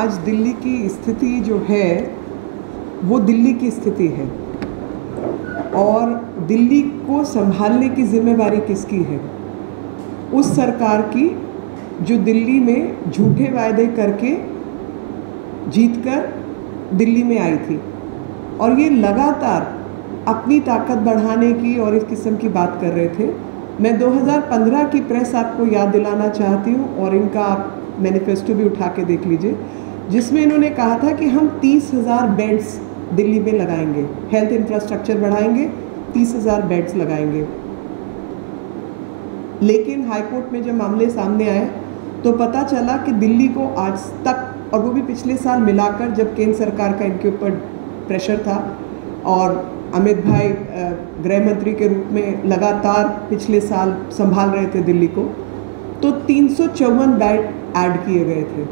आज दिल्ली की स्थिति जो है वो दिल्ली की स्थिति है और दिल्ली को संभालने की जिम्मेवारी किसकी है? उस सरकार की जो दिल्ली में झूठे वायदे करके जीतकर दिल्ली में आई थी और ये लगातार अपनी ताकत बढ़ाने की और इस किस्म की बात कर रहे थे। मैं 2015 की प्रेस आपको याद दिलाना चाहती हूँ और इनका आप मैनिफेस्टो भी उठा के देख लीजिए, जिसमें इन्होंने कहा था कि हम 30,000 बेड्स दिल्ली में लगाएंगे, हेल्थ इंफ्रास्ट्रक्चर बढ़ाएंगे, 30,000 बेड्स लगाएंगे। लेकिन हाईकोर्ट में जब मामले सामने आए तो पता चला कि दिल्ली को आज तक, और वो भी पिछले साल मिलाकर जब केंद्र सरकार का इनके ऊपर प्रेशर था और अमित भाई गृह मंत्री के रूप में लगातार पिछले साल संभाल रहे थे दिल्ली को, तो 354 बेड ऐड किए गए थे,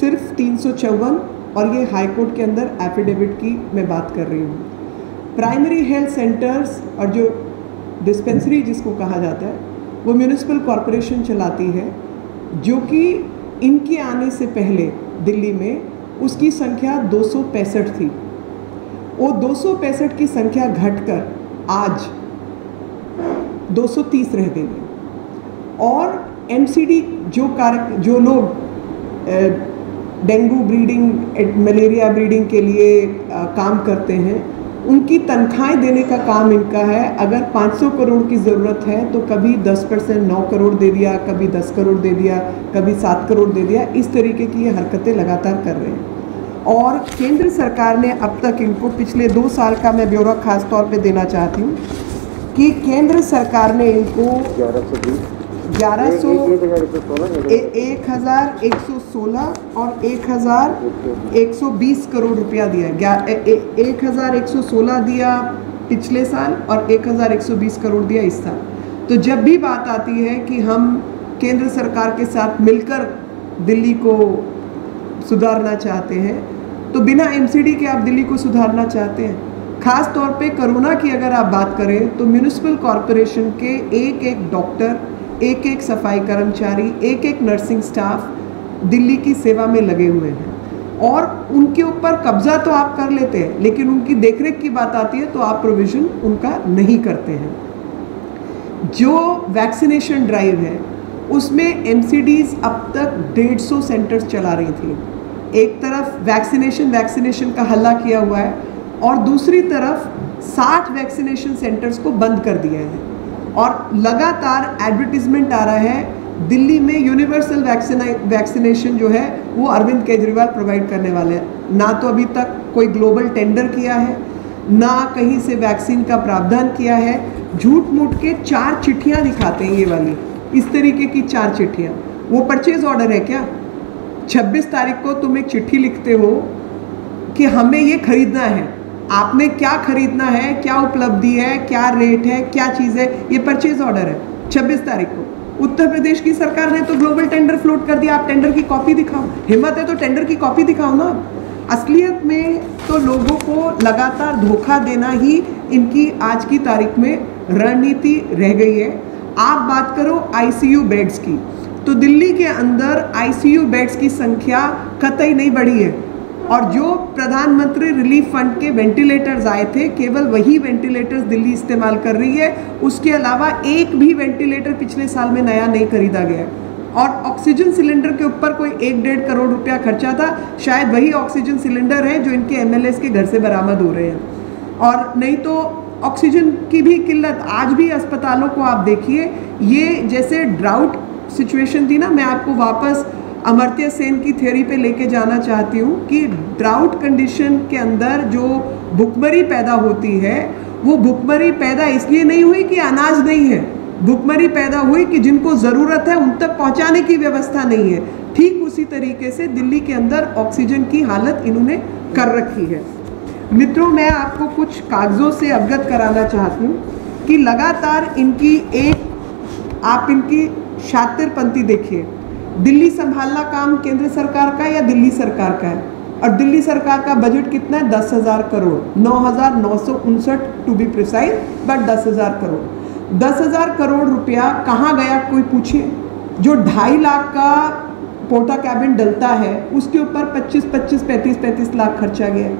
सिर्फ 354। और ये हाई कोर्ट के अंदर एफिडेविट की मैं बात कर रही हूँ। प्राइमरी हेल्थ सेंटर्स और जो डिस्पेंसरी जिसको कहा जाता है वो म्यूनिसिपल कॉरपोरेशन चलाती है, जो कि इनके आने से पहले दिल्ली में उसकी संख्या 265 थी। वो 265 की संख्या घटकर आज 230 रह गई है। और एमसीडी जो लोग डेंगू ब्रीडिंग, मलेरिया ब्रीडिंग के लिए काम करते हैं, उनकी तनख्वाहें देने का काम इनका है। अगर 500 करोड़ की ज़रूरत है तो कभी 10% 9 करोड़ दे दिया, कभी 10 करोड़ दे दिया, कभी 7 करोड़ दे दिया। इस तरीके की ये हरकतें लगातार कर रहे हैं। और केंद्र सरकार ने अब तक इनको पिछले 2 साल का मैं ब्यौरा खास तौर पे देना चाहती हूँ कि केंद्र सरकार ने इनको 1,116 और 1,120 करोड़ रुपया दिया। 1,116 दिया पिछले साल और 1,120 करोड़ दिया इस साल। तो जब भी बात आती है कि हम केंद्र सरकार के साथ मिलकर दिल्ली को सुधारना चाहते हैं, तो बिना एमसीडी के आप दिल्ली को सुधारना चाहते हैं। खास तौर पे कोरोना की अगर आप बात करें तो म्यूनिसिपल कॉरपोरेशन के एक एक डॉक्टर, एक एक सफाई कर्मचारी, एक एक नर्सिंग स्टाफ दिल्ली की सेवा में लगे हुए हैं और उनके ऊपर कब्जा तो आप कर लेते हैं, लेकिन उनकी देखरेख की बात आती है तो आप प्रोविजन उनका नहीं करते हैं। जो वैक्सीनेशन ड्राइव है उसमें एमसीडीज अब तक 150 सेंटर्स चला रही थी। एक तरफ वैक्सीनेशन का हल्ला किया हुआ है और दूसरी तरफ 60 वैक्सीनेशन सेंटर्स को बंद कर दिया है और लगातार एडवर्टीजमेंट आ रहा है दिल्ली में यूनिवर्सल वैक्सीनेशन जो है वो अरविंद केजरीवाल प्रोवाइड करने वाले हैं। ना तो अभी तक कोई ग्लोबल टेंडर किया है, ना कहीं से वैक्सीन का प्रावधान किया है। झूठ मूठ के 4 चिट्ठियाँ दिखाते हैं, ये वाली इस तरीके की 4 चिट्ठियाँ। वो परचेज ऑर्डर है क्या? 26 तारीख को तुम एक चिट्ठी लिखते हो कि हमें ये खरीदना है, आपने क्या खरीदना है, क्या उपलब्धि है, क्या रेट है, क्या चीज़ है, ये परचेज ऑर्डर है 26 तारीख को। उत्तर प्रदेश की सरकार ने तो ग्लोबल टेंडर फ्लोट कर दिया। आप टेंडर की कॉपी दिखाओ, हिम्मत है तो टेंडर की कॉपी दिखाओ ना। असलियत में तो लोगों को लगातार धोखा देना ही इनकी आज की तारीख में रणनीति रह गई है। आप बात करो आईसीयू बेड्स की, तो दिल्ली के अंदर आईसीयू बेड्स की संख्या कतई नहीं बढ़ी है और जो प्रधानमंत्री रिलीफ फंड के वेंटिलेटर्स आए थे, केवल वही वेंटिलेटर्स दिल्ली इस्तेमाल कर रही है। उसके अलावा एक भी वेंटिलेटर पिछले साल में नया नहीं खरीदा गया और ऑक्सीजन सिलेंडर के ऊपर कोई 1-1.5 करोड़ रुपया खर्चा था। शायद वही ऑक्सीजन सिलेंडर है जो इनके एमएलएस के घर से बरामद हो रहे हैं। और नहीं तो ऑक्सीजन की भी किल्लत, आज भी अस्पतालों को आप देखिए, ये जैसे ड्राउट सिचुएशन थी ना। मैं आपको वापस अमर्त्य सेन की थ्योरी पे लेके जाना चाहती हूँ कि ड्राउट कंडीशन के अंदर जो भुखमरी पैदा होती है, वो भुखमरी पैदा इसलिए नहीं हुई कि अनाज नहीं है, भुखमरी पैदा हुई कि जिनको ज़रूरत है उन तक पहुँचाने की व्यवस्था नहीं है। ठीक उसी तरीके से दिल्ली के अंदर ऑक्सीजन की हालत इन्होंने कर रखी है। मित्रों, मैं आपको कुछ कागज़ों से अवगत कराना चाहती हूँ कि लगातार आप इनकी शातिरपंथी देखिए। दिल्ली संभालना काम केंद्र सरकार का या दिल्ली सरकार का है? और दिल्ली सरकार का बजट कितना है? 10,000 crore, 9,959 to be precise, but 10,000 crore. 10,000 crore रुपया कहाँ गया कोई पूछे? जो 2.5 लाख का पोर्टा कैबिन डलता है उसके ऊपर 35 लाख खर्चा गया,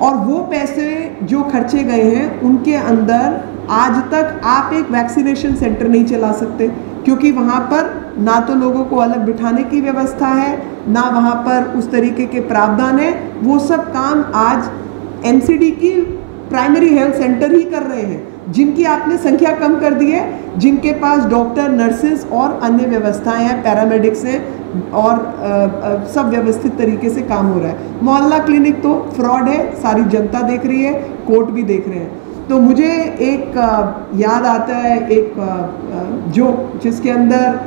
और वो पैसे जो खर्चे गए हैं उनके अंदर आज तक आप एक वैक्सीनेशन सेंटर नहीं चला सकते, क्योंकि वहाँ पर ना तो लोगों को अलग बिठाने की व्यवस्था है, ना वहाँ पर उस तरीके के प्रावधान है। वो सब काम आज एमसीडी की प्राइमरी हेल्थ सेंटर ही कर रहे हैं, जिनकी आपने संख्या कम कर दी है, जिनके पास डॉक्टर, नर्सेज और अन्य व्यवस्थाएं हैं, पैरामेडिक्स हैं, और सब व्यवस्थित तरीके से काम हो रहा है। मोहल्ला क्लिनिक तो फ्रॉड है, सारी जनता देख रही है, कोर्ट भी देख रहे हैं। तो मुझे एक याद आता है एक जोक, जिसके अंदर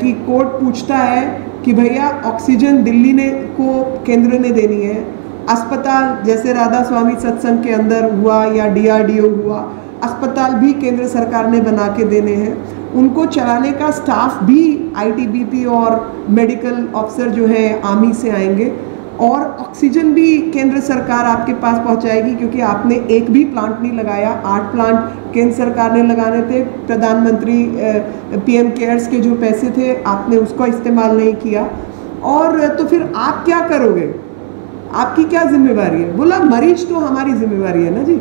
कि कोर्ट पूछता है कि भैया ऑक्सीजन दिल्ली ने को केंद्र ने देनी है, अस्पताल जैसे राधा स्वामी सत्संग के अंदर हुआ या DRDO हुआ, अस्पताल भी केंद्र सरकार ने बना के देने हैं, उनको चलाने का स्टाफ भी ITBP और मेडिकल ऑफिसर जो है आर्मी से आएंगे, और ऑक्सीजन भी केंद्र सरकार आपके पास पहुंचाएगी, क्योंकि आपने एक भी प्लांट नहीं लगाया। 8 प्लांट केंद्र सरकार ने लगाने थे, प्रधानमंत्री PM केयर्स के जो पैसे थे आपने उसका इस्तेमाल नहीं किया, और तो फिर आप क्या करोगे, आपकी क्या जिम्मेवारी है? बोला मरीज तो हमारी जिम्मेवारी है ना जी,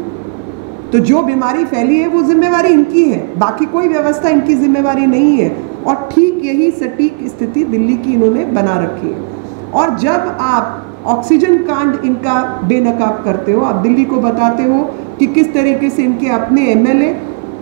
तो जो बीमारी फैली है वो जिम्मेवारी इनकी है, बाकी कोई व्यवस्था इनकी जिम्मेवारी नहीं है। और ठीक यही सटीक स्थिति दिल्ली की इन्होंने बना रखी है। और जब आप ऑक्सीजन कांड इनका बेनकाब करते हो, आप दिल्ली को बताते हो कि किस तरीके से इनके अपने MLA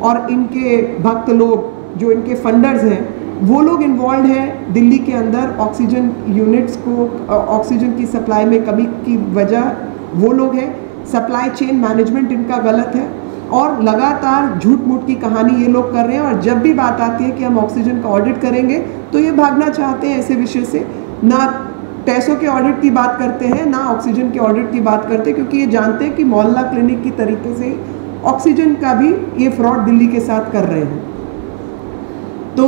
और इनके भक्त लोग जो इनके फंडर्स हैं वो लोग इन्वॉल्व हैं दिल्ली के अंदर ऑक्सीजन यूनिट्स को, ऑक्सीजन की सप्लाई में कमी की वजह वो लोग हैं, सप्लाई चेन मैनेजमेंट इनका गलत है, और लगातार झूठ मूठ की कहानी ये लोग कर रहे हैं। और जब भी बात आती है कि हम ऑक्सीजन का ऑडिट करेंगे तो ये भागना चाहते हैं ऐसे विषय से, ना पैसों के ऑडिट की बात करते हैं ना ऑक्सीजन के ऑडिट की बात करते हैं, क्योंकि ये जानते हैं कि मोहल्ला क्लिनिक की तरीके से ऑक्सीजन का भी ये फ्रॉड दिल्ली के साथ कर रहे हैं। तो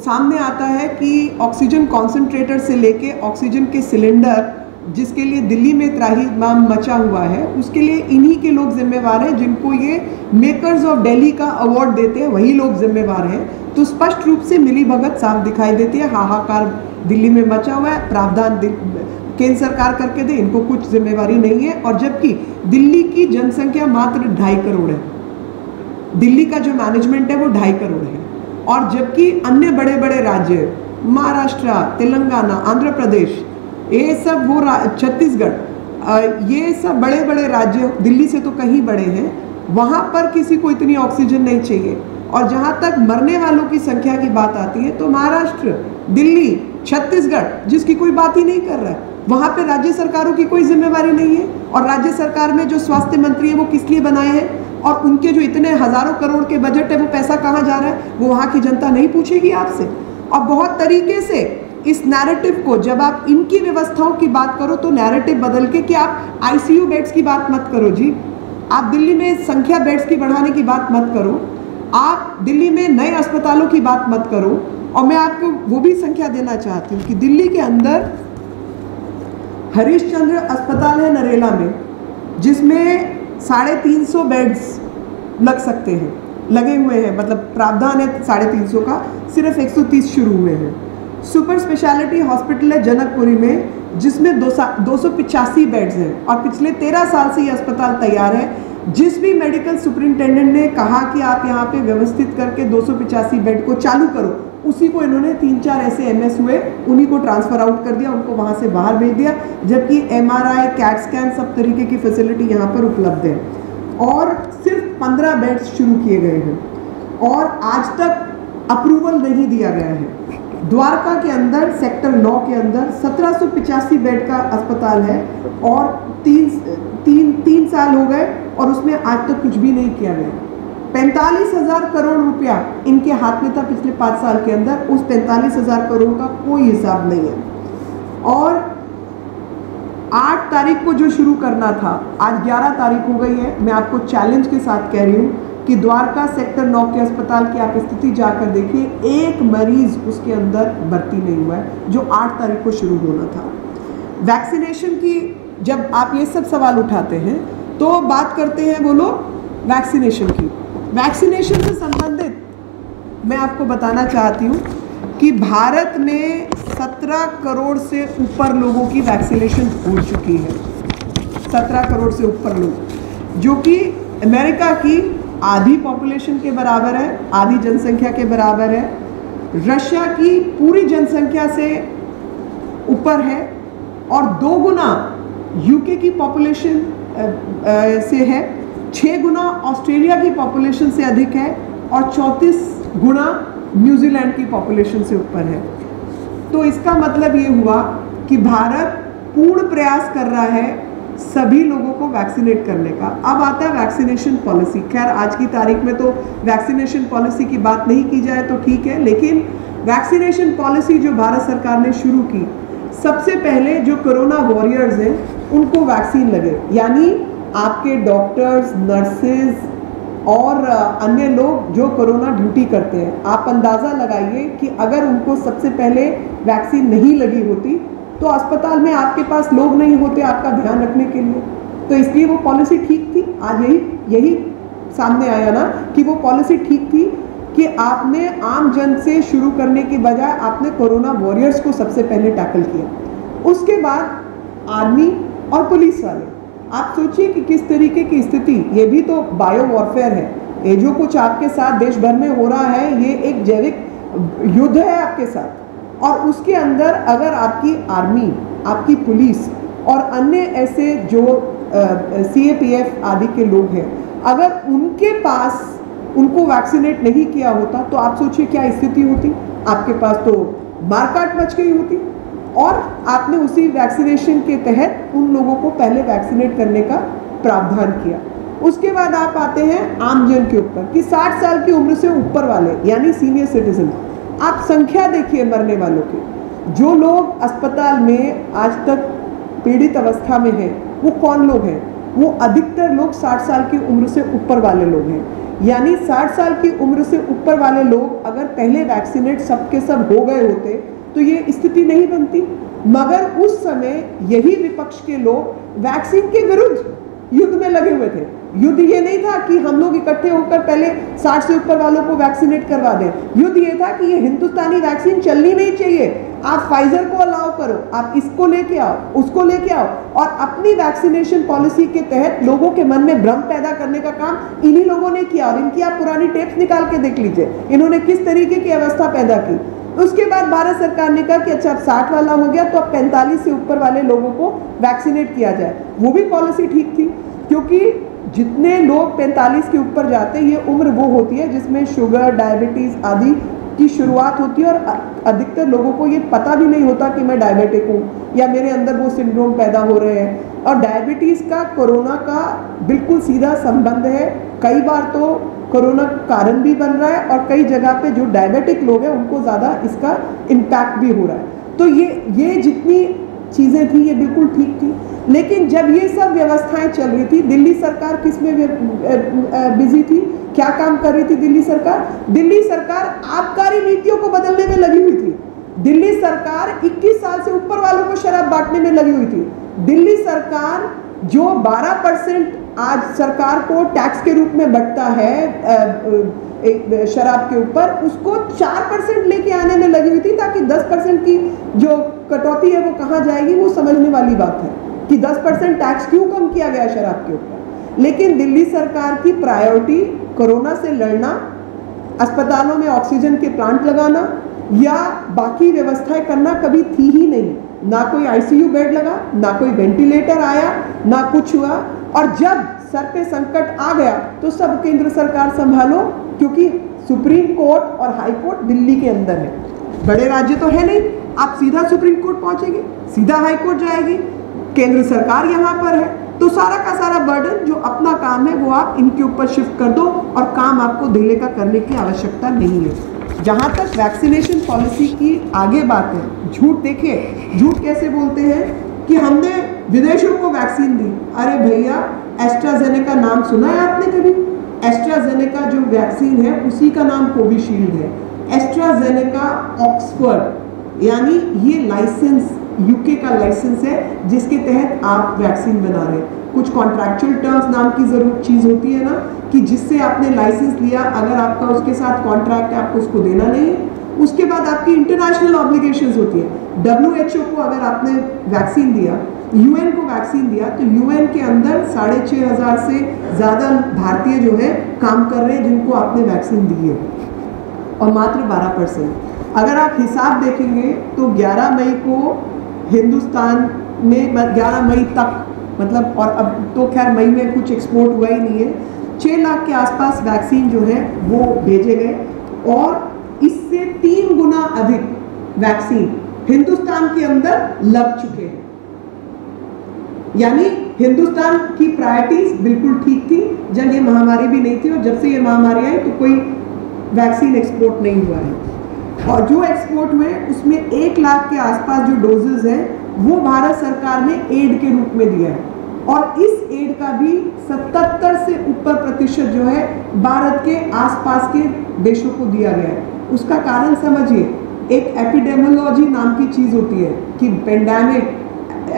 सामने आता है कि ऑक्सीजन कॉन्सेंट्रेटर से लेके ऑक्सीजन के सिलेंडर, जिसके लिए दिल्ली में त्राहिमाम मचा हुआ है, उसके लिए इन्हीं के लोग जिम्मेवार हैं, जिनको ये मेकर्स ऑफ दिल्ली का अवार्ड देते हैं वही लोग जिम्मेवार हैं। तो स्पष्ट रूप से मिलीभगत साफ दिखाई देती है, हाहाकार दिल्ली में मचा हुआ है, प्रावधान केंद्र सरकार करके दे, इनको कुछ जिम्मेवारी नहीं है। और जबकि दिल्ली की जनसंख्या मात्र 2.5 करोड़ है, दिल्ली का जो मैनेजमेंट है वो 2.5 करोड़ है, और जबकि अन्य बड़े बड़े राज्य महाराष्ट्र, तेलंगाना, आंध्र प्रदेश, ये सब वो छत्तीसगढ़, ये सब बड़े बड़े राज्य दिल्ली से तो कहीं बड़े हैं, वहाँ पर किसी को इतनी ऑक्सीजन नहीं चाहिए। और जहाँ तक मरने वालों की संख्या की बात आती है तो महाराष्ट्र, दिल्ली, छत्तीसगढ़ जिसकी कोई बात ही नहीं कर रहा है, वहाँ पे राज्य सरकारों की कोई जिम्मेवारी नहीं है। और राज्य सरकार में जो स्वास्थ्य मंत्री है वो किस लिए बनाए हैं, और उनके जो इतने हजारों करोड़ के बजट है वो पैसा कहाँ जा रहा है, वो वहाँ की जनता नहीं पूछेगी आपसे। और बहुत तरीके से इस नैरेटिव को, जब आप इनकी व्यवस्थाओं की बात करो तो नैरेटिव बदल के कि आप ICU बेड्स की बात मत करो जी, आप दिल्ली में संख्या बेड्स की बढ़ाने की बात मत करो, आप दिल्ली में नए अस्पतालों की बात मत करो। और मैं आपको वो भी संख्या देना चाहती हूँ कि दिल्ली के अंदर हरीशचंद्र अस्पताल है नरेला में, जिसमें 350 बेड्स लग सकते हैं, लगे हुए हैं, मतलब प्रावधान है 350 का, सिर्फ 130 शुरू हुए हैं। सुपर स्पेशलिटी हॉस्पिटल है जनकपुरी में, जिसमें 285 बेड्स हैं, और पिछले 13 साल से ये अस्पताल तैयार है। जिस भी मेडिकल सुपरिंटेंडेंट ने कहा कि आप यहाँ पे व्यवस्थित करके 285 बेड को चालू करो, उसी को इन्होंने 3-4 ऐसे MS हुए, उन्हीं को ट्रांसफर आउट कर दिया, उनको वहाँ से बाहर भेज दिया, जबकि MRI, कैट स्कैन सब तरीके की फैसिलिटी यहाँ पर उपलब्ध है। और सिर्फ 15 बेड्स शुरू किए गए हैं, और आज तक अप्रूवल नहीं दिया गया है। द्वारका के अंदर सेक्टर 9 के अंदर 1785 बेड का अस्पताल है, और तीन साल हो गए और उसमें आज तक कुछ भी नहीं किया गया। 45,000 करोड़ रुपया इनके हाथ में था पिछले 5 साल के अंदर, उस 45,000 करोड़ का कोई हिसाब नहीं है। और 8 तारीख को जो शुरू करना था, आज 11 तारीख हो गई है। मैं आपको चैलेंज के साथ कह रही हूँ कि द्वारका सेक्टर 9 के अस्पताल की आप स्थिति जाकर देखिए, एक मरीज उसके अंदर भर्ती नहीं हुआ है, जो 8 तारीख को शुरू होना था। वैक्सीनेशन की जब आप ये सब सवाल उठाते हैं तो बात करते हैं वो लोग वैक्सीनेशन की। वैक्सीनेशन से संबंधित मैं आपको बताना चाहती हूँ कि भारत में 17 करोड़ से ऊपर लोगों की वैक्सीनेशन हो चुकी है। 17 करोड़ से ऊपर लोग, जो कि अमेरिका की आधी पॉपुलेशन के बराबर है, आधी जनसंख्या के बराबर है। रशिया की पूरी जनसंख्या से ऊपर है और 2 गुना यूके की पॉपुलेशन से है, 6 गुना ऑस्ट्रेलिया की पॉपुलेशन से अधिक है और 34 गुना न्यूजीलैंड की पॉपुलेशन से ऊपर है। तो इसका मतलब ये हुआ कि भारत पूर्ण प्रयास कर रहा है सभी लोगों को वैक्सीनेट करने का। अब आता है वैक्सीनेशन पॉलिसी। खैर आज की तारीख में तो वैक्सीनेशन पॉलिसी की बात नहीं की जाए तो ठीक है, लेकिन वैक्सीनेशन पॉलिसी जो भारत सरकार ने शुरू की, सबसे पहले जो कोरोना वॉरियर्स हैं उनको वैक्सीन लगे, यानी आपके डॉक्टर्स, नर्सेज और अन्य लोग जो कोरोना ड्यूटी करते हैं। आप अंदाज़ा लगाइए कि अगर उनको सबसे पहले वैक्सीन नहीं लगी होती तो अस्पताल में आपके पास लोग नहीं होते आपका ध्यान रखने के लिए। तो इसलिए वो पॉलिसी ठीक थी। आज यही सामने आया ना कि वो पॉलिसी ठीक थी कि आपने आम जन से शुरू करने की बजाय आपने कोरोना वॉरियर्स को सबसे पहले टैकल किया। उसके बाद आर्मी और पुलिस वाले, आप सोचिए कि किस तरीके की स्थिति, ये भी तो बायो वॉरफेयर है। ये जो कुछ आपके साथ देश भर में हो रहा है ये एक जैविक युद्ध है आपके साथ, और उसके अंदर अगर आपकी आर्मी, आपकी पुलिस और अन्य ऐसे जो CAPF आदि के लोग हैं, अगर उनके पास उनको वैक्सीनेट नहीं किया होता तो आप सोचिए क्या स्थिति होती। आपके पास तो मारकाट मच गई होती। और आपने उसी वैक्सीनेशन के तहत उन लोगों को पहले वैक्सीनेट करने का प्रावधान किया। उसके बाद आप आते हैं आमजन के ऊपर कि 60 साल की उम्र से ऊपर वाले यानी सीनियर सिटीजन। आप संख्या देखिए मरने वालों की। जो लोग अस्पताल में आज तक पीड़ित अवस्था में हैं वो कौन लोग हैं? वो अधिकतर लोग 60 साल की उम्र से ऊपर वाले लोग हैं। यानी 60 साल की उम्र से ऊपर वाले लोग अगर पहले वैक्सीनेट सबके सब हो गए होते तो ये स्थिति नहीं बनती। मगर उस समय यही विपक्ष के लोग वैक्सीन के विरुद्ध युद्ध में लगे हुए थे। युद्ध ये नहीं था कि हम लोग इकट्ठे होकर पहले 60 से ऊपर वालों को वैक्सीनेट करवा दें। युद्ध ये था कि ये हिंदुस्तानी वैक्सीन चलनी नहीं चाहिए, आप फाइजर को अलाउ करो, आप इसको लेके आओ, उसको लेके आओ, और अपनी वैक्सीनेशन पॉलिसी के तहत लोगों के मन में भ्रम पैदा करने का काम इन्हीं लोगों ने किया। और इनकी आप पुरानी टेप्स निकाल के देख लीजिए, इन्होंने किस तरीके की अवस्था पैदा की। उसके बाद भारत सरकार ने कहा कि अच्छा अब 60 वाला हो गया तो अब 45 से ऊपर वाले लोगों को वैक्सीनेट किया जाए। वो भी पॉलिसी ठीक थी, क्योंकि जितने लोग 45 के ऊपर जाते हैं ये उम्र वो होती है जिसमें शुगर, डायबिटीज़ आदि की शुरुआत होती है, और अधिकतर लोगों को ये पता भी नहीं होता कि मैं डायबिटिक हूँ या मेरे अंदर वो सिंड्रोम पैदा हो रहे हैं। और डायबिटीज़ का कोरोना का बिल्कुल सीधा संबंध है। कई बार तो कोरोना कारण भी बन रहा है और कई जगह पे जो डायबिटिक लोग हैं उनको ज़्यादा इसका इम्पैक्ट भी हो रहा है। तो ये जितनी चीज़ें थी ये बिल्कुल ठीक थी। लेकिन जब ये सब व्यवस्थाएं चल रही थी, दिल्ली सरकार किस में बिजी थी, क्या काम कर रही थी दिल्ली सरकार? दिल्ली सरकार आबकारी नीतियों को बदलने में लगी हुई थी। दिल्ली सरकार 21 साल से ऊपर वालों को शराब बांटने में लगी हुई थी। दिल्ली सरकार जो 12% आज सरकार को टैक्स के रूप में बढ़ता है शराब के ऊपर, उसको 4% लेके आने में लगी हुई थी, ताकि 10% की जो कटौती है वो कहाँ जाएगी वो समझने वाली बात है कि 10% टैक्स क्यों कम किया गया शराब के ऊपर। लेकिन दिल्ली सरकार की प्रायोरिटी कोरोना से लड़ना, अस्पतालों में ऑक्सीजन के प्लांट लगाना या बाकी व्यवस्थाएं करना कभी थी ही नहीं। ना कोई ICU बेड लगा, ना कोई वेंटिलेटर आया, ना कुछ हुआ। और जब सर पे संकट आ गया तो सब केंद्र सरकार संभालो, क्योंकि सुप्रीम कोर्ट और हाई कोर्ट दिल्ली के अंदर है। बड़े राज्य तो है नहीं, आप सीधा सुप्रीम कोर्ट पहुंचेंगे, सीधा हाई कोर्ट जाएगी, केंद्र सरकार यहाँ पर है। तो सारा का सारा बर्डन जो अपना काम है वो आप इनके ऊपर शिफ्ट कर दो और काम आपको दिल्ली का करने की आवश्यकता नहीं है। जहाँ तक वैक्सीनेशन पॉलिसी की आगे बात है, झूठ देखिए, झूठ कैसे बोलते हैं कि हमने विदेशों को वैक्सीन दी। अरे भैया, एस्ट्राजेनेका नाम सुना है आपने कभी? एस्ट्राजेनेका जो वैक्सीन है उसी का नाम कोविशील्ड है। एस्ट्राजेनेका ऑक्सफोर्ड, यानी ये लाइसेंस यूके का लाइसेंस है जिसके तहत आप वैक्सीन बना रहे हैं। कुछ कॉन्ट्रैक्चुअल टर्म्स नाम की जरूर चीज़ होती है ना, कि जिससे आपने लाइसेंस लिया, अगर आपका उसके साथ कॉन्ट्रैक्ट है आपको उसको देना नहीं है। उसके बाद आपकी इंटरनेशनल ऑब्लिगेशंस होती है। WHO को अगर आपने वैक्सीन दिया, UN को वैक्सीन दिया, तो UN के अंदर 6,500 से ज़्यादा भारतीय जो है काम कर रहे हैं जिनको आपने वैक्सीन दी है, और मात्र 12%। अगर आप हिसाब देखेंगे तो 11 मई को हिंदुस्तान में 11 मई तक मतलब, और अब तो खैर मई में कुछ एक्सपोर्ट हुआ ही नहीं है, 6 लाख के आसपास वैक्सीन जो है वो भेजे गए, और इससे 3 गुना अधिक वैक्सीन हिंदुस्तान के अंदर लग चुके हैं। यानी हिंदुस्तान की प्रायोरिटीज बिल्कुल ठीक थी जब ये महामारी भी नहीं थी, और जब से ये महामारी आई तो कोई वैक्सीन एक्सपोर्ट नहीं हुआ है। और जो एक्सपोर्ट हुए उसमें 1 लाख के आसपास जो डोजेज हैं वो भारत सरकार ने एड के रूप में दिया है, और इस एड का भी 77 से ऊपर प्रतिशत जो है भारत के आसपास के देशों को दिया गया है। उसका कारण समझिए, एक एपिडेमियोलॉजी नाम की चीज़ होती है कि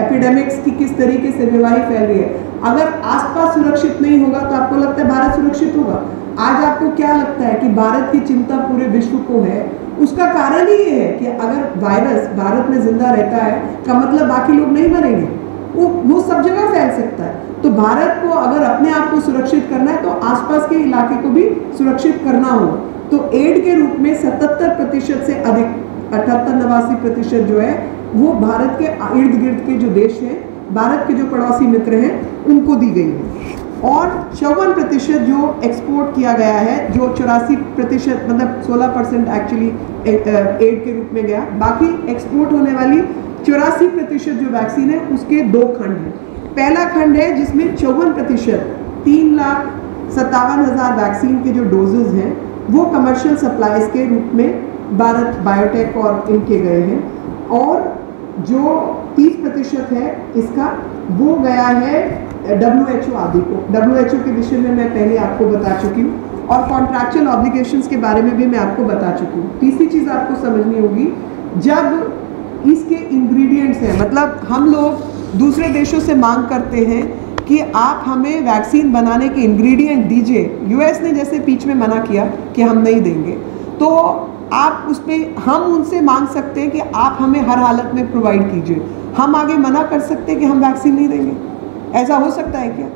एपिडेमिक्स की किस तरीके से बीमारी फैल रही है। अगर आसपास सुरक्षित नहीं होगा तो आपको लगता है भारत सुरक्षित होगा? आज आपको क्या लगता है कि भारत की चिंता पूरे विश्व को है? उसका कारण ही ये है कि अगर वायरस भारत में जिंदा रहता है का मतलब बाकी लोग नहीं मरेंगे, वो सब जगह फैल सकता है। तो भारत को अगर अपने आप को सुरक्षित करना है तो आसपास के इलाके को भी सुरक्षित करना हो, तो एड के रूप में 77% से अधिक 88-89% जो है वो भारत के इर्द गिर्द के जो देश हैं, भारत के जो पड़ोसी मित्र हैं, उनको दी गई है। और 54% जो एक्सपोर्ट किया गया है, जो 84% मतलब 16% एक्चुअली एड के रूप में गया। बाकी एक्सपोर्ट होने वाली 84% जो वैक्सीन है उसके 2 खंड हैं। पहला खंड है जिसमें 54% 3,57,000 वैक्सीन के जो डोजेज हैं वो कमर्शियल सप्लाईज के रूप में भारत बायोटेक और इनके गए हैं, और जो 30% है इसका वो गया है WHO आदि को। WHO के विषय में मैं पहले आपको बता चुकी हूँ, और कॉन्ट्रैक्चुअल ऑब्लिगेशंस के बारे में भी मैं आपको बता चुकी हूँ। तीसरी चीज़ आपको समझनी होगी, जब इसके इंग्रेडिएंट्स हैं, मतलब हम लोग दूसरे देशों से मांग करते हैं कि आप हमें वैक्सीन बनाने के इंग्रेडिएंट दीजिए। US ने जैसे बीच में मना किया कि हम नहीं देंगे, तो आप उसमें हम उनसे मांग सकते हैं कि आप हमें हर हालत में प्रोवाइड कीजिए। हम आगे मना कर सकते हैं कि हम वैक्सीन नहीं देंगे? ऐसा हो सकता है क्या?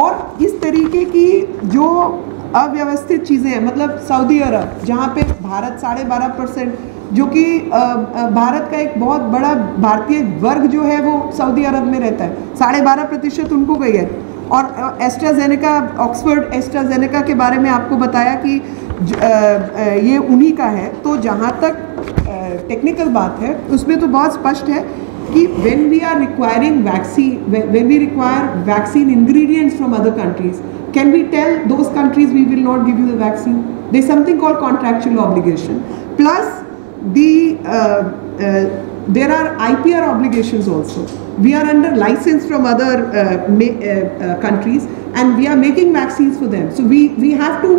और इस तरीके की जो अव्यवस्थित चीज़ें हैं, मतलब सऊदी अरब जहाँ पे भारत 12.5%, जो कि भारत का एक बहुत बड़ा भारतीय वर्ग जो है वो सऊदी अरब में रहता है, 12.5% उनको गई है। और एस्ट्राजेनेका, ऑक्सफोर्ड एस्ट्राजेनेका के बारे में आपको बताया कि ये उन्हीं का है। तो जहाँ तक टेक्निकल बात है उसमें तो बहुत स्पष्ट है कि when we are requiring vaccine, when we require vaccine ingredients from other countries, can we tell those countries we will not give you the vaccine? There is something called contractual obligation. Plus there are IPR obligations also. We are under license from other countries, and we are making vaccines for them. So we have to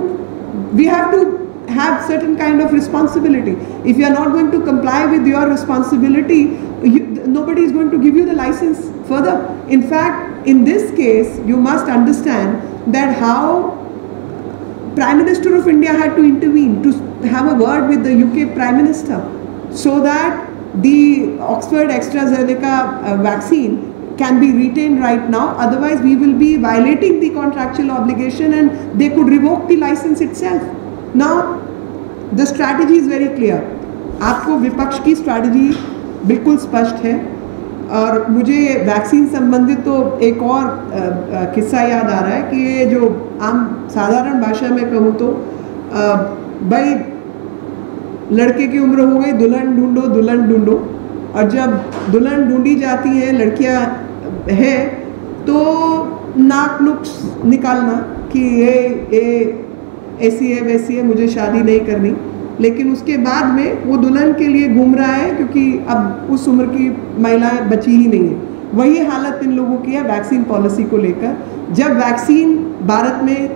have certain kind of responsibility. If you are not going to comply with your responsibility, nobody is going to give you the license further. In fact, in this case, you must understand that how Prime Minister of India had to intervene to have a word with the UK Prime Minister so that the Oxford AstraZeneca vaccine can be retained right now. Otherwise, we will be violating the contractual obligation and they could revoke the license itself. Now, the strategy is very clear. आपको विपक्ष की strategy बिल्कुल स्पष्ट है। और मुझे vaccine संबंधित तो एक और किस्सा याद आ रहा है कि ये जो आम साधारण भाषा में कहूँ तो भाई लड़के की उम्र हो गई, दुल्हन ढूंढो दुल्हन ढूंढो, और जब दुल्हन ढूंढी जाती है लड़कियां हैं तो नाक नुक्स निकालना कि ये ऐसी है वैसी है, मुझे शादी नहीं करनी। लेकिन उसके बाद में वो दुल्हन के लिए घूम रहा है क्योंकि अब उस उम्र की महिलाएं बची ही नहीं है। वही हालत इन लोगों की है वैक्सीन पॉलिसी को लेकर। जब वैक्सीन भारत में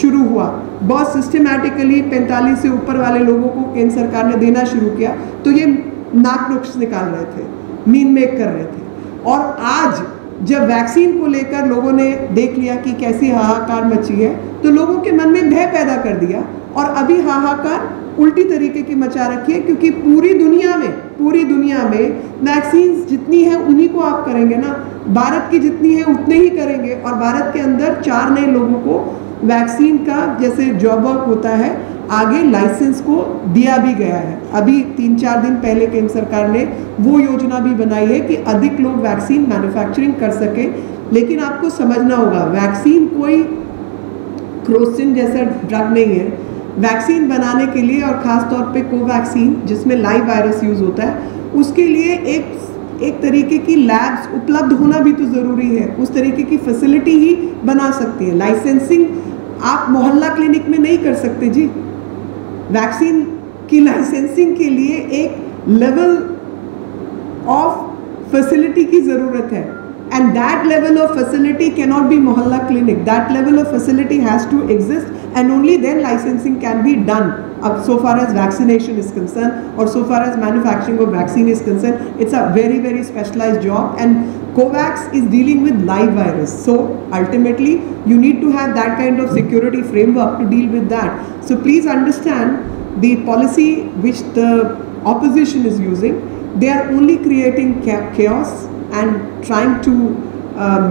शुरू हुआ, बहुत सिस्टमैटिकली 45 से ऊपर वाले लोगों को केंद्र सरकार ने देना शुरू किया तो ये नाक नुक्स निकाल रहे थे, मीन मेक कर रहे थे। और आज जब वैक्सीन को लेकर लोगों ने देख लिया कि कैसी हाहाकार मची है तो लोगों के मन में भय पैदा कर दिया, और अभी हाहाकार उल्टी तरीके की मचा रखी है, क्योंकि पूरी दुनिया में वैक्सीन जितनी है उन्हीं को आप करेंगे ना, भारत की जितनी है उतने ही करेंगे। और भारत के अंदर 4 नए लोगों को वैक्सीन का जैसे जॉब वर्क होता है आगे लाइसेंस को दिया भी गया है। अभी 3-4 दिन पहले केंद्र सरकार ने वो योजना भी बनाई है कि अधिक लोग वैक्सीन मैन्युफैक्चरिंग कर सके। लेकिन आपको समझना होगा, वैक्सीन कोई क्रोसिन जैसा ड्रग नहीं है। वैक्सीन बनाने के लिए, और ख़ास तौर पे कोवैक्सीन जिसमें लाइव वायरस यूज़ होता है, उसके लिए एक तरीके की लैब्स उपलब्ध होना भी तो ज़रूरी है। उस तरीके की फैसिलिटी ही बना सकती है। लाइसेंसिंग आप मोहल्ला क्लिनिक में नहीं कर सकते जी। वैक्सीन की लाइसेंसिंग के लिए एक लेवल ऑफ फैसिलिटी की ज़रूरत है, and that level of facility cannot be mohalla clinic. That level of facility has to exist, and only then licensing can be done. So far as vaccination is concerned, or so far as manufacturing of vaccine is concerned, it's a very, very specialized job, and COVAX is dealing with live virus. So ultimately, you need to have that kind of security framework to deal with that. So please understand the policy which the opposition is using. They are only creating chaos and trying to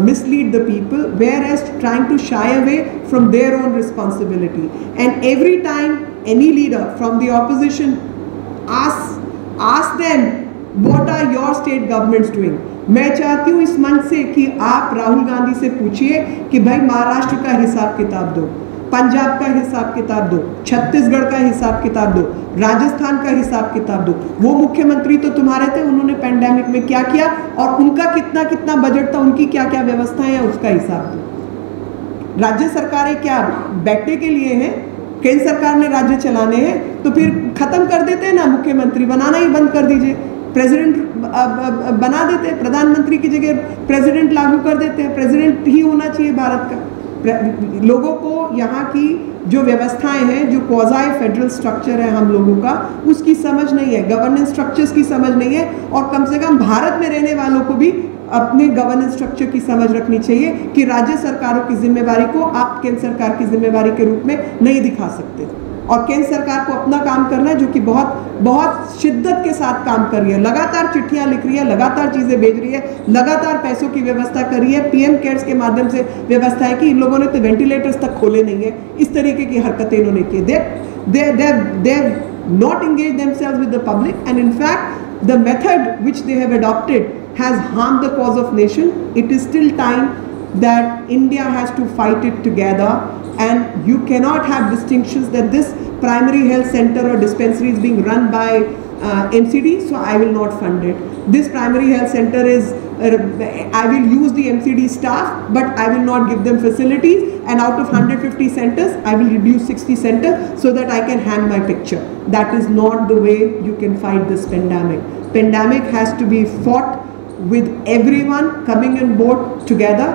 mislead the people, whereas trying to shy away from their own responsibility. And every time any leader from the opposition asks them, what are your state governments doing? मैं चाहती हूँ इस मंच से कि आप राहुल गांधी से पूछिए कि भाई महाराष्ट्र का हिसाब किताब दो, पंजाब का हिसाब किताब दो, छत्तीसगढ़ का हिसाब किताब दो, राजस्थान का हिसाब किताब दो। वो मुख्यमंत्री तो तुम्हारे थे, उन्होंने पैंडेमिक में क्या किया और उनका कितना कितना बजट था, उनकी क्या क्या व्यवस्थाएं हैं, उसका हिसाब दो। राज्य सरकारें क्या बैठने के लिए हैं? केंद्र सरकार ने राज्य चलाने हैं, तो फिर खत्म कर देते हैं ना, मुख्यमंत्री बनाना ही बंद कर दीजिए, प्रेसिडेंट बना देते हैं, प्रधानमंत्री की जगह प्रेसिडेंट लागू कर देते हैं। प्रेसिडेंट ही होना चाहिए भारत का। लोगों को यहाँ की जो व्यवस्थाएं हैं, जो क्वाज़ाई फेडरल स्ट्रक्चर है हम लोगों का, उसकी समझ नहीं है, गवर्नेंस स्ट्रक्चर्स की समझ नहीं है। और कम से कम भारत में रहने वालों को भी अपने गवर्नेंस स्ट्रक्चर की समझ रखनी चाहिए कि राज्य सरकारों की जिम्मेवारी को आप केंद्र सरकार की जिम्मेवारी के रूप में नहीं दिखा सकते। और केंद्र सरकार को अपना काम करना है, जो कि बहुत बहुत शिद्दत के साथ काम कर रही है, लगातार चिट्ठियां लिख रही है, लगातार चीज़ें भेज रही है, लगातार पैसों की व्यवस्था कर रही है। पीएम केयर्स के माध्यम से व्यवस्था है कि इन लोगों ने तो वेंटिलेटर्स तक खोले नहीं है। इस तरीके की हरकतें इन्होंने की। दे not engaged themselves with the public, and in fact the method which they have adopted has harmed the cause of nation. It is still time that India has to fight it together, and you cannot have distinctions that this primary health center or dispensary is being run by MCD, so I will not fund it. This primary health center is, I will use the MCD staff, but I will not give them facilities, and out of 150 centers, I will reduce 60 centers so that I can hang my picture. That is not the way you can fight this pandemic. Pandemic has to be fought with everyone coming on board together.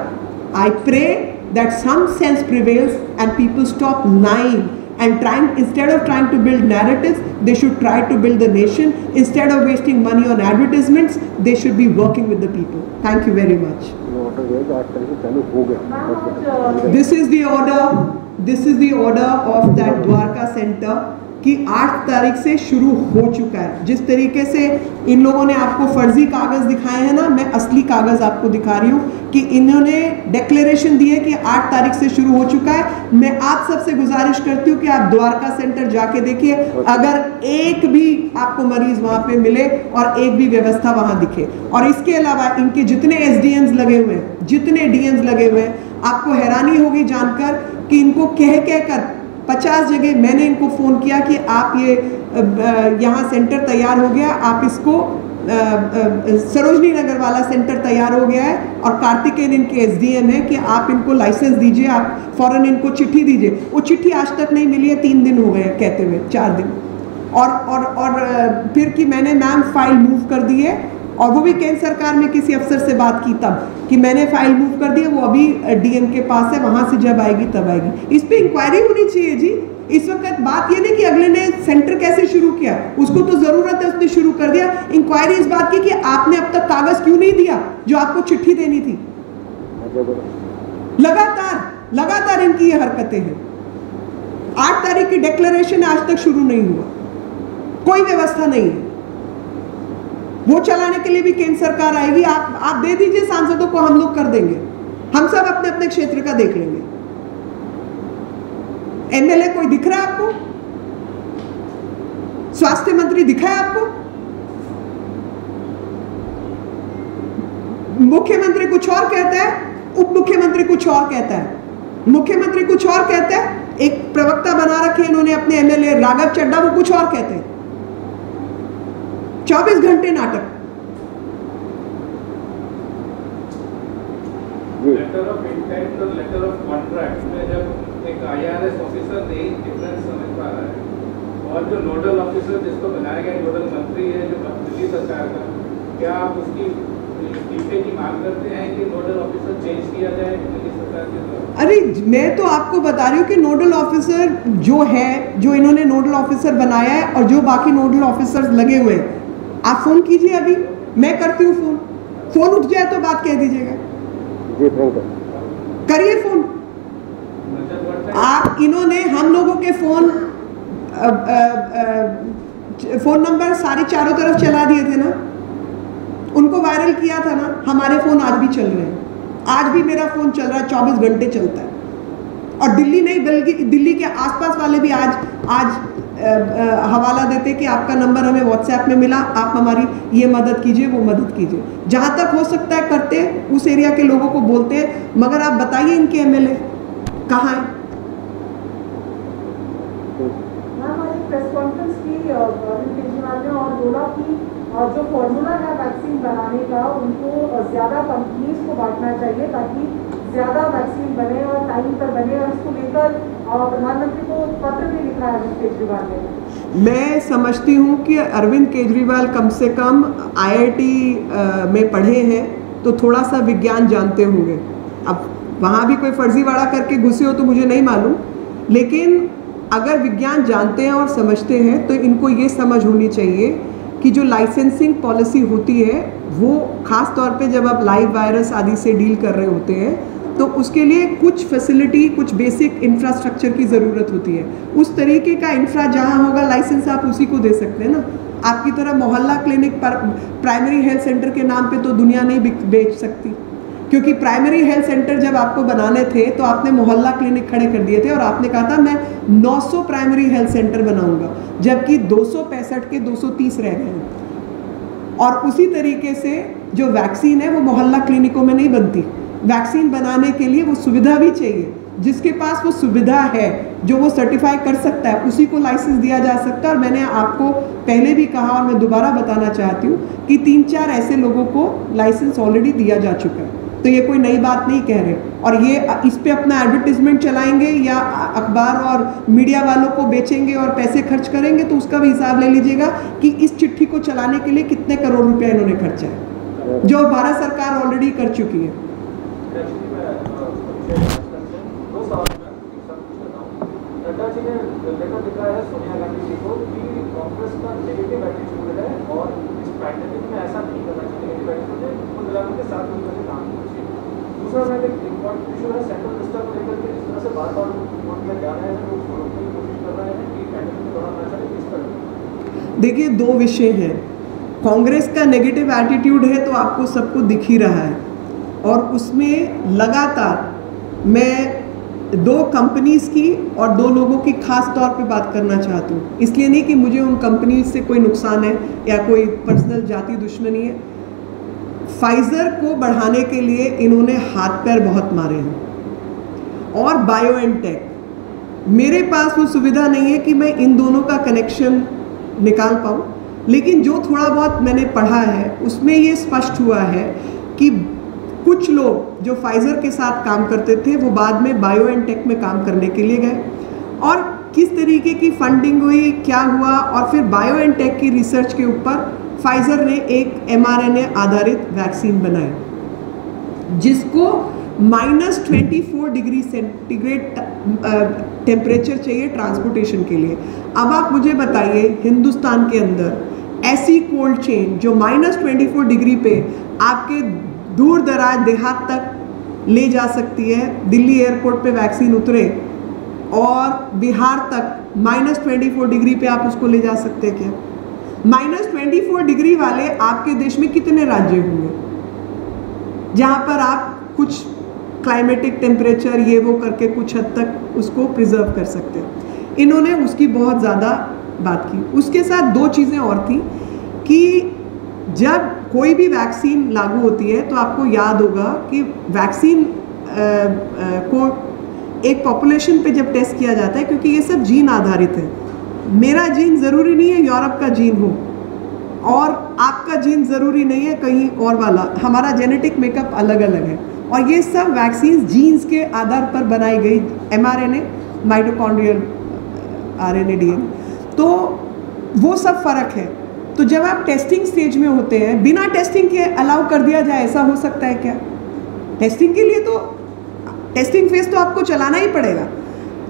I pray that some sense prevails and people stop lying and instead of trying to build narratives, they should try to build the nation. Instead of wasting money on advertisements, they should be working with the people. Thank you very much. This is the order of that Dwarka center कि 8 तारीख से शुरू हो चुका है। जिस तरीके से इन लोगों ने आपको फर्जी कागज़ दिखाए हैं ना, मैं असली कागज़ आपको दिखा रही हूँ कि इन्होंने डिक्लेरेशन दी है कि 8 तारीख से शुरू हो चुका है। मैं आप सबसे गुजारिश करती हूँ कि आप द्वारका सेंटर जाके देखिए, अगर एक भी आपको मरीज वहाँ पे मिले और एक भी व्यवस्था वहाँ दिखे। और इसके अलावा इनके जितने SDMs लगे हुए हैं, जितने DMs लगे हुए हैं, आपको हैरानी होगी जानकर कि इनको कह कर 50 जगह मैंने इनको फ़ोन किया कि आप ये यहाँ सेंटर तैयार हो गया, आप इसको सरोजनी नगर वाला सेंटर तैयार हो गया है और कार्तिकेयन इनके SDM है कि आप इनको लाइसेंस दीजिए, आप फ़ौरन इनको चिट्ठी दीजिए। वो चिट्ठी आज तक नहीं मिली है, 3 दिन हो गए कहते हुए, 4 दिन। और फिर कि मैंने मैम फाइल मूव कर दी है, और वो भी केंद्र सरकार में किसी अफसर से बात की तब कि मैंने फाइल मूव कर दी है, वो अभी DM के पास है, वहाँ से जब आएगी तब आएगी। इस पर इंक्वायरी होनी चाहिए जी। इस वक्त बात ये नहीं कि अगले ने सेंटर कैसे शुरू किया, उसको तो ज़रूरत है, उसने शुरू कर दिया। इंक्वायरी इस बात की कि आपने अब तक कागज़ क्यों नहीं दिया जो आपको चिट्ठी देनी थी। लगातार इनकी ये हरकतें हैं। 8 तारीख की डिक्लेरेशन आज तक शुरू नहीं हुआ। कोई व्यवस्था नहीं है। वो चलाने के लिए भी केंद्र सरकार आएगी। आप दे दीजिए सांसदों को, हम लोग कर देंगे। हम सब अपने अपने क्षेत्र का देख लेंगे। एमएलए कोई दिख रहा है आपको? स्वास्थ्य मंत्री दिखा है आपको? मुख्यमंत्री कुछ और कहता है, उप मुख्यमंत्री कुछ और कहता है, मुख्यमंत्री कुछ और कहता है, एक प्रवक्ता बना रखे इन्होंने अपने एमएलए राघव चड्ढा, वो कुछ और कहते हैं। 24 घंटे नाटक। लेटर ऑफ इंटेंट और लेटर ऑफ कॉन्ट्रैक्ट में जब एक आईआरएस ऑफिसर नहीं डिफरेंस समझ पा रहा है और जो नोडल ऑफिसर जिसको बनाया गया नोडल मंत्री है जो दिल्ली सरकार का, क्या आप उसकी इस्तीफे की मांग करते हैं कि नोडल ऑफिसर चेंज किया जाए दिल्ली सरकार के द्वारा? अरे मैं तो आपको बता रही हूँ कि नोडल ऑफिसर जो है, जो इन्होंने नोडल ऑफिसर बनाया है और जो बाकी नोडल ऑफिसर्स लगे हुए हैं, आप फोन कीजिए। अभी मैं करती हूँ फोन उठ जाए तो बात कह दीजिएगा। करिए फोन आप। इन्होंने हम लोगों के फोन नंबर सारे चारों तरफ चला दिए थे ना, उनको वायरल किया था ना। हमारे फोन आज भी चल रहे हैं, आज भी मेरा फोन चल रहा है, 24 घंटे चलता है। और दिल्ली नहीं बल्कि दिल्ली के आसपास वाले भी आज हवाला देते कि आपका नंबर हमें व्हाट्सएप में मिला, आप हमारी ये मदद कीजिए, वो मदद कीजिए। जहां तक हो सकता है करते, उस एरिया के लोगों को बोलते हैं। मगर आप बताइए इनके एमएलए कहाँ हैं? प्रेस कॉन्फ्रेंस की अरविंद केजरीवाल ने और बोला कि जो फॉर्मूला है वैक्सीन बनाने का, उनको ज़्यादा कंपनीज को बांटना चाहिए ताकि ज़्यादा वैक्सीन बने और टाइम पर बने। और इसको लेकर प्रधानमंत्री को पत्र भी लिखा है अरविंद केजरीवाल ने। मैं समझती हूँ कि अरविंद केजरीवाल कम से कम IIT में पढ़े हैं तो थोड़ा सा विज्ञान जानते होंगे। अब वहाँ भी कोई फर्जीवाड़ा करके घुसे हो तो मुझे नहीं मालूम, लेकिन अगर विज्ञान जानते हैं और समझते हैं तो इनको ये समझ होनी चाहिए कि जो लाइसेंसिंग पॉलिसी होती है वो ख़ास तौर पे जब आप लाइव वायरस आदि से डील कर रहे होते हैं तो उसके लिए कुछ फैसिलिटी, कुछ बेसिक इंफ्रास्ट्रक्चर की ज़रूरत होती है। उस तरीके का इंफ्रा जहाँ होगा लाइसेंस आप उसी को दे सकते हैं ना। आपकी तरह मोहल्ला क्लिनिक पर प्राइमरी हेल्थ सेंटर के नाम पे तो दुनिया नहीं बेच सकती, क्योंकि प्राइमरी हेल्थ सेंटर जब आपको बनाने थे तो आपने मोहल्ला क्लिनिक खड़े कर दिए थे और आपने कहा था मैं 900 प्राइमरी हेल्थ सेंटर बनाऊंगा, जबकि 265 के 230 रह गए हैं। और उसी तरीके से जो वैक्सीन है वो मोहल्ला क्लिनिकों में नहीं बनती। वैक्सीन बनाने के लिए वो सुविधा भी चाहिए। जिसके पास वो सुविधा है, जो वो सर्टिफाई कर सकता है, उसी को लाइसेंस दिया जा सकता है। और मैंने आपको पहले भी कहा और मैं दोबारा बताना चाहती हूँ कि 3-4 ऐसे लोगों को लाइसेंस ऑलरेडी दिया जा चुका है। तो ये कोई नई बात नहीं कह रहे। और ये इस पे अपना एडवर्टीजमेंट चलाएंगे या अखबार और मीडिया वालों को बेचेंगे और पैसे खर्च करेंगे तो उसका भी हिसाब ले लीजिएगा कि इस चिट्ठी को चलाने के लिए कितने करोड़ रुपया इन्होंने खर्चा है, जो भारत सरकार ऑलरेडी कर चुकी है। नड्डा जी ने लेटर लिखा है सोनिया गांधी जी को कि कांग्रेस का नेगेटिव एटीट्यूड है और इस पैंडेमिक में ऐसा नहीं करना चाहिए। नेगेटिव एटीट्यूड है, कुल मिलाकर के 7 मिनट में काम करना चाहिए। दूसरा मैं एक इम्पोर्टेंट इशू है सेंट्रल मिनिस्टर को लेकर के जिस तरह से बार-बार कोर्ट में जा रहे हैं, लोग रोकने की कोशिश कर रहे हैं कि पैंडेमिक के दौरान ऐसा नहीं कर। देखिए, 2 विषय हैं। कांग्रेस का नेगेटिव एटीट्यूड है तो आपको सबको दिख ही रहा है, और उसमें लगातार मैं 2 कंपनीज की और 2 लोगों की खास तौर पे बात करना चाहती हूँ। इसलिए नहीं कि मुझे उन कंपनीज से कोई नुकसान है या कोई पर्सनल जाति दुश्मनी है। फाइजर को बढ़ाने के लिए इन्होंने हाथ पैर बहुत मारे हैं, और बायोएनटेक, मेरे पास वो सुविधा नहीं है कि मैं इन दोनों का कनेक्शन निकाल पाऊँ, लेकिन जो थोड़ा बहुत मैंने पढ़ा है उसमें ये स्पष्ट हुआ है कि कुछ लोग जो फाइजर के साथ काम करते थे वो बाद में बायोएनटेक में काम करने के लिए गए, और किस तरीके की फंडिंग हुई, क्या हुआ, और फिर बायोएनटेक की रिसर्च के ऊपर फाइजर ने एक mRNA आधारित वैक्सीन बनाया जिसको -24 डिग्री सेंटीग्रेड टेम्परेचर चाहिए ट्रांसपोर्टेशन के लिए। अब आप मुझे बताइए, हिंदुस्तान के अंदर ऐसी कोल्ड चेन जो -24 डिग्री पे आपके दूर दराज देहात तक ले जा सकती है, दिल्ली एयरपोर्ट पे वैक्सीन उतरे और बिहार तक -24 डिग्री पे आप उसको ले जा सकते हैं क्या? -24 डिग्री वाले आपके देश में कितने राज्य होंगे जहाँ पर आप कुछ क्लाइमेटिक टेम्परेचर ये वो करके कुछ हद तक उसको प्रिजर्व कर सकते हैं। इन्होंने उसकी बहुत ज़्यादा बात की। उसके साथ दो चीज़ें और थी कि जब कोई भी वैक्सीन लागू होती है तो आपको याद होगा कि वैक्सीन को एक पॉपुलेशन पे जब टेस्ट किया जाता है, क्योंकि ये सब जीन आधारित है। मेरा जीन ज़रूरी नहीं है यूरोप का जीन हो और आपका जीन ज़रूरी नहीं है कहीं और वाला, हमारा जेनेटिक मेकअप अलग अलग है। और ये सब वैक्सीन जीन्स के आधार पर बनाई गई, mRNA, माइटोकॉन्ड्रियल RNA DNA, तो वो सब फ़र्क है। तो जब आप टेस्टिंग स्टेज में होते हैं, बिना टेस्टिंग के अलाउ कर दिया जाए, ऐसा हो सकता है क्या? टेस्टिंग के लिए तो टेस्टिंग फेज तो आपको चलाना ही पड़ेगा।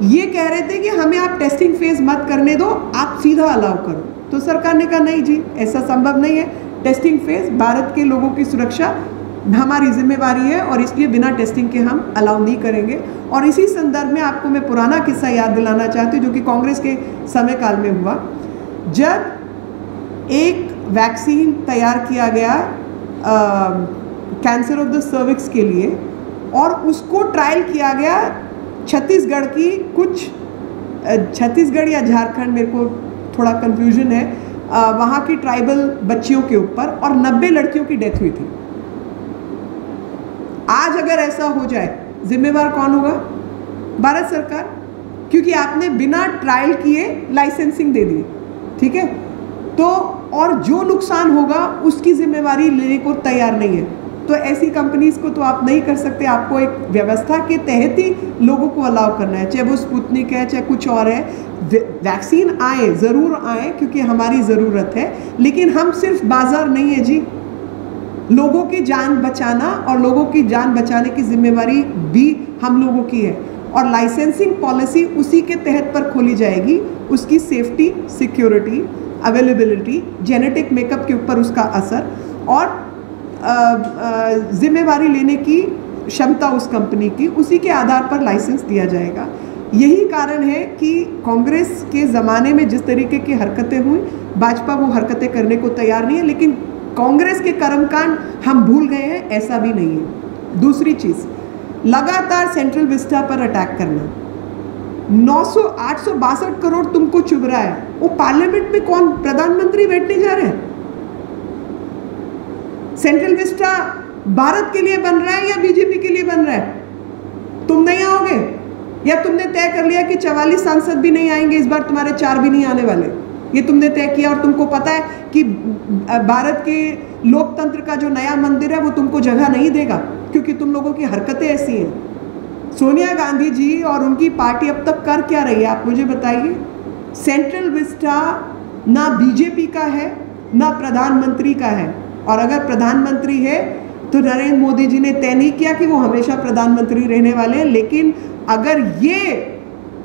ये कह रहे थे कि हमें आप टेस्टिंग फेज मत करने दो, आप सीधा अलाउ करो। तो सरकार ने कहा नहीं जी, ऐसा संभव नहीं है। टेस्टिंग फेज, भारत के लोगों की सुरक्षा हमारी जिम्मेवारी है और इसलिए बिना टेस्टिंग के हम अलाउ नहीं करेंगे। और इसी संदर्भ में आपको मैं पुराना किस्सा याद दिलाना चाहती हूँ जो कि कांग्रेस के समय काल में हुआ, जब एक वैक्सीन तैयार किया गया कैंसर ऑफ द सर्विक्स के लिए और उसको ट्रायल किया गया छत्तीसगढ़ की कुछ, छत्तीसगढ़ या झारखंड, मेरे को थोड़ा कन्फ्यूजन है, वहाँ की ट्राइबल बच्चियों के ऊपर, और 90 लड़कियों की डेथ हुई थी। आज अगर ऐसा हो जाए, जिम्मेवार कौन होगा? भारत सरकार, क्योंकि आपने बिना ट्रायल किए लाइसेंसिंग दे दी, ठीक है? तो और जो नुकसान होगा उसकी जिम्मेवारी लेने को तैयार नहीं है। तो ऐसी कंपनीज को तो आप नहीं कर सकते, आपको एक व्यवस्था के तहत ही लोगों को अलाउ करना है, चाहे वो स्पुतनिक है चाहे कुछ और है। वैक्सीन आए, ज़रूर आए, क्योंकि हमारी ज़रूरत है, लेकिन हम सिर्फ बाजार नहीं है जी, लोगों की जान बचाना और लोगों की जान बचाने की जिम्मेवारी भी हम लोगों की है। और लाइसेंसिंग पॉलिसी उसी के तहत पर खोली जाएगी, उसकी safety, security, availability, genetic makeup के ऊपर उसका असर और जिम्मेवारी लेने की क्षमता उस कंपनी की, उसी के आधार पर लाइसेंस दिया जाएगा। यही कारण है कि कांग्रेस के ज़माने में जिस तरीके की हरकतें हुई, भाजपा वो हरकतें करने को तैयार नहीं है। लेकिन कांग्रेस के कर्मकांड हम भूल गए हैं, ऐसा भी नहीं है। दूसरी चीज़, लगातार सेंट्रल विस्टा पर अटैक करना, 862 करोड़ तुमको चुभ रहा है, वो पार्लियामेंट में कौन, प्रधानमंत्री बैठने जा रहे हैं? सेंट्रल विस्टा भारत के लिए बन रहा है या बीजेपी के लिए बन रहा है? तुम नहीं आओगे, या तुमने तय कर लिया कि 44 सांसद भी नहीं आएंगे इस बार, तुम्हारे 4 भी नहीं आने वाले, ये तुमने तय किया। और तुमको पता है कि भारत के लोकतंत्र का जो नया मंदिर है वो तुमको जगह नहीं देगा, क्योंकि तुम लोगों की हरकतें ऐसी हैं। सोनिया गांधी जी और उनकी पार्टी अब तक कर क्या रही है, आप मुझे बताइए। सेंट्रल विस्टा ना बीजेपी का है ना प्रधानमंत्री का है, और अगर प्रधानमंत्री है तो नरेंद्र मोदी जी ने तय नहीं किया कि वो हमेशा प्रधानमंत्री रहने वाले हैं। लेकिन अगर ये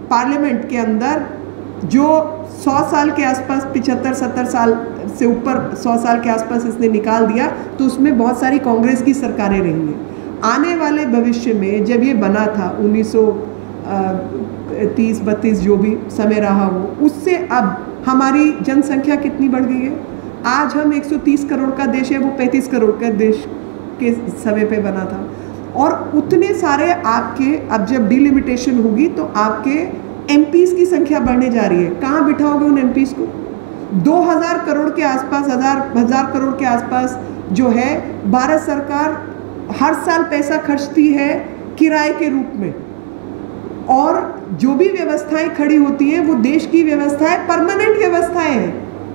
पार्लियामेंट के अंदर जो 100 साल के आसपास, 75-70 साल से ऊपर 100 साल के आसपास इसने निकाल दिया, तो उसमें बहुत सारी कांग्रेस की सरकारें रही हैं। आने वाले भविष्य में जब ये बना था 1930-32 जो भी समय रहा हो, उससे अब हमारी जनसंख्या कितनी बढ़ गई है। आज हम 130 करोड़ का देश है, वो 35 करोड़ का देश के समय पे बना था। और उतने सारे आपके, अब जब डिलिमिटेशन होगी तो आपके एमपीज़ की संख्या बढ़ने जा रही है। कहाँ बिठाओगे उन एमपीज़ को? 2000 करोड़ के आसपास, हजार करोड़ के आसपास जो है, भारत सरकार हर साल पैसा खर्चती है किराए के रूप में, और जो भी व्यवस्थाएं खड़ी होती हैं वो देश की व्यवस्थाएं, परमानेंट व्यवस्थाएं हैं,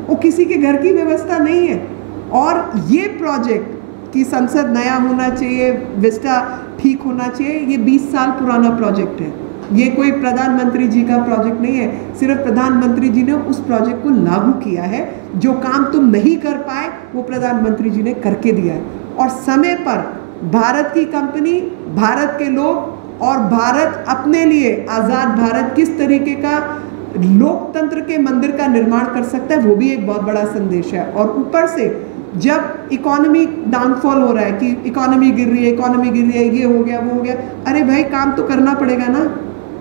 वो किसी के घर की व्यवस्था नहीं है। और ये प्रोजेक्ट कि संसद नया होना चाहिए, विस्टा ठीक होना चाहिए, ये 20 साल पुराना प्रोजेक्ट है। ये कोई प्रधानमंत्री जी का प्रोजेक्ट नहीं है, सिर्फ प्रधानमंत्री जी ने उस प्रोजेक्ट को लागू किया है। जो काम तुम नहीं कर पाए वो प्रधानमंत्री जी ने करके दिया है। और समय पर भारत की कंपनी, भारत के लोग और भारत अपने लिए आज़ाद भारत किस तरीके का लोकतंत्र के मंदिर का निर्माण कर सकता है, वो भी एक बहुत बड़ा संदेश है। और ऊपर से जब इकोनॉमी डाउनफॉल हो रहा है कि इकोनॉमी गिर रही है, इकोनॉमी गिर रही है, ये हो गया वो हो गया, अरे भाई काम तो करना पड़ेगा ना।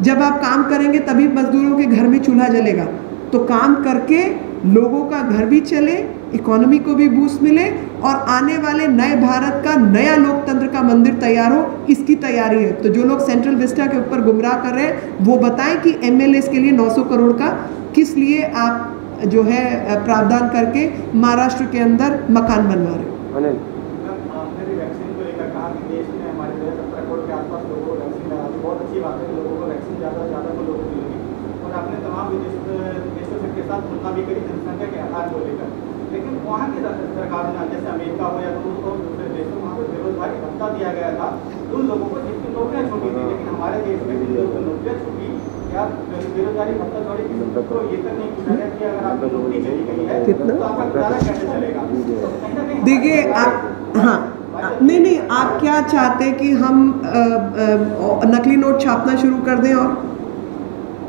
जब आप काम करेंगे तभी मजदूरों के घर में चूल्हा जलेगा। तो काम करके लोगों का घर भी चले, इकोनॉमी को भी बूस्ट मिले और आने वाले नए भारत का नया लोकतंत्र का मंदिर तैयार हो, इसकी तैयारी है। तो जो लोग सेंट्रल विस्टा के ऊपर गुमराह कर रहे हैं वो बताएं कि एमएलएस के लिए 900 करोड़ का किस लिए आप जो है प्रावधान करके महाराष्ट्र के अंदर मकान बनवा रहे हो। आपने भी वैक्सीन को लेकर कहा कि देश में हमारे 17 करोड़ के आसपास लोगों को वैक्सीन लगा दी, बहुत अच्छी बात है कि लोगों को वैक्सीन ज़्यादा को लोगों को मिलेगी और आपने तमाम देशों के साथ तुलना भी करी जनसंख्या के आधार को लेकर। लेकिन वहाँ की सरकार ने, जैसे अमेरिका हो या रूस हो, दूसरे देशों में वहाँ पर बेरोजगारी भत्ता दिया गया था उन लोगों को जिनकी नौकरियाँ छूटी थी, लेकिन हमारे देश में जिन लोगों को नौकरियाँ छूटी या बेरोजगारी भत्ता थोड़ी तो ये तक नहीं पूछा गया कि अगर आपकी नौकरी चली गई है तो आपका गुजारा कैसे चलेगा। देखिए आप, हाँ नहीं आप क्या चाहते कि हम नकली नोट छापना शुरू कर दें? और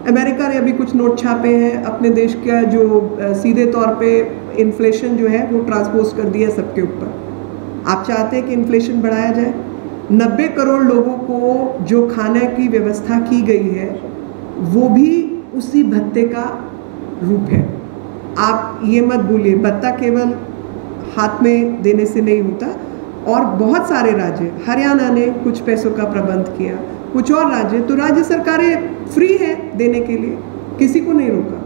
अमेरिका ने अभी कुछ नोट छापे हैं अपने देश का जो सीधे तौर पे इन्फ्लेशन जो है वो ट्रांसपोज कर दिया सबके ऊपर। आप चाहते हैं कि इन्फ्लेशन बढ़ाया जाए? 90 करोड़ लोगों को जो खाने की व्यवस्था की गई है वो भी उसी भत्ते का रूप है। आप ये मत भूलिए, भत्ता केवल हाथ में देने से नहीं होता, और बहुत सारे राज्य, हरियाणा ने कुछ पैसों का प्रबंध किया, कुछ और राज्य, तो राज्य सरकारें फ्री है देने के लिए, किसी को नहीं रोका।